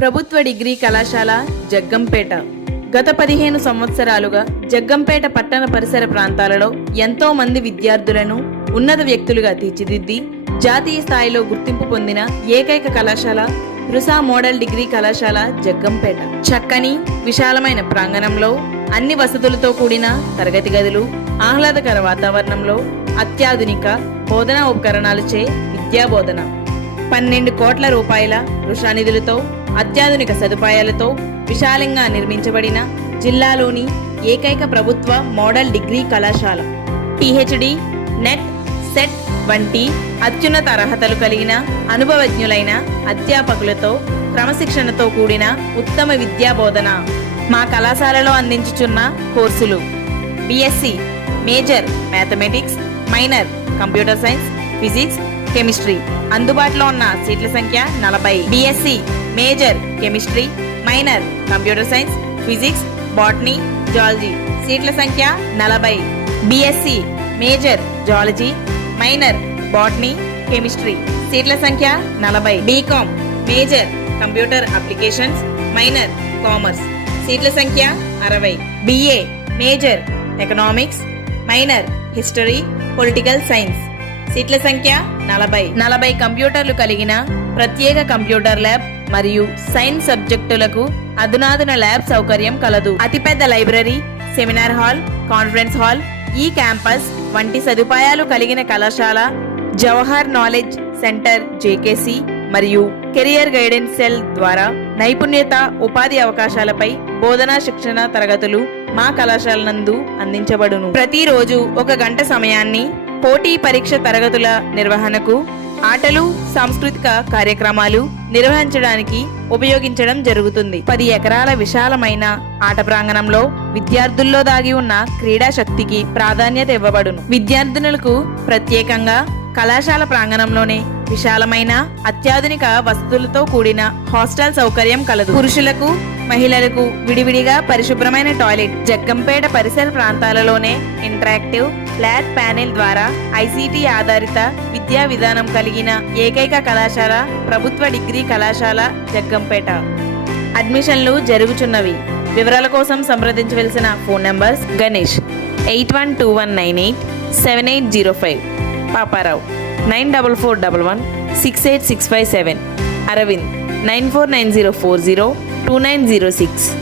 ప్రభుత్వ డిగ్రీ కళాశాల జగ్గంపేట గత 15 సంవత్సరాలుగా జగ్గంపేట పట్టణ పరిసర ప్రాంతాలలో ఎంతో మంది విద్యార్థులను ఉన్నత వ్యక్తులుగా తీర్చిదిద్ది జాతీయ స్థాయిలో గుర్తింపు పొందిన ఏకైక కళాశాల రుసా మోడల్ డిగ్రీ కళాశాల జగ్గంపేట. చక్కని విశాలమైన ప్రాంగణంలో అన్ని వసతులతో కూడిన తరగతి గదులు, ఆహ్లాదకర వాతావరణంలో అత్యాధునిక బోధనా ఉపకరణాలచే విద్యాబోధన, 12 కోట్ల రూపాయల రుషా నిధులతో అత్యాధునిక సదుపాయాలతో విశాలంగా నిర్మించబడిన జిల్లాలోని ఏకైక ప్రభుత్వ మోడల్ డిగ్రీ కళాశాల. పిహెచ్డి, నెట్, సెట్ వంటి అత్యున్నత అర్హతలు కలిగిన అనుభవజ్ఞులైన అధ్యాపకులతో క్రమశిక్షణతో కూడిన ఉత్తమ విద్యా బోధన మా కళాశాలలో అందించుచున్న కోర్సులు: BSc major mathematics, minor computer science, physics, chemistry. అందుబాటులో ఉన్న సీట్ల సంఖ్య 40. BSc major chemistry, minor computer science, physics, botany, zoology. సీట్ల సంఖ్య 40. BSc major zoology, minor botany, chemistry. సీట్ల సంఖ్య 40. BCom major computer applications, minor commerce. సీట్ల సంఖ్య 60. BA major economics, minor history, political science. సీట్ల సంఖ్య 40 కంప్యూటర్లు కలిగిన ప్రత్యేక కంప్యూటర్ ల్యాబ్ మరియు సైన్స్ సబ్జెక్టులకు అధునాతన ల్యాబ్ సౌకర్యం కలదు. అతిపెద్ద library, seminar hall, conference hall, ఈ క్యాంపస్ వంటి సదుపాయాలు కలిగిన కళాశాల జవహర్ నాలెడ్జ్ సెంటర్ జేకేసి మరియు కెరియర్ గైడెన్స్ సెల్ ద్వారా నైపుణ్యత ఉపాధి అవకాశాలపై బోధనా శిక్షణ తరగతులు మా కళాశాల నందు అందించబడును. ప్రతిరోజు 1 గంట సమయాన్ని పోటీ పరీక్ష తరగతుల నిర్వహణకు, ఆటలు, సాంస్కృతిక కార్యక్రమాలు నిర్వహించడానికి ఉపయోగించడం జరుగుతుంది. 10 ఎకరాల విశాలమైన ఆట ప్రాంగణంలో విద్యార్థుల్లో దాగి ఉన్న క్రీడా శక్తికి ప్రాధాన్యత ఇవ్వబడును. విద్యార్థినులకు ప్రత్యేకంగా కళాశాల ప్రాంగణంలోనే విశాలమైన అత్యాధునిక వసతులతో కూడిన హాస్టల్ సౌకర్యం కలదు. పురుషులకు, మహిళలకు విడివిడిగా పరిశుభ్రమైన టాయిలెట్. జగ్గంపేట పరిసర ప్రాంతాలలోనే ఇంటరాక్టివ్ ఫ్లాట్ ప్యానెల్ ద్వారా ఐసీటీ ఆధారిత విద్యా విధానం కలిగిన ఏకైక కళాశాల ప్రభుత్వ డిగ్రీ కళాశాల జగ్గంపేట. అడ్మిషన్లు జరుగుచున్నవి. వివరాల కోసం సంప్రదించవలసిన ఫోన్ నంబర్స్: గణేష్ 8121987805, పాపారావు 9441168657, అరవింద్ 9490402906.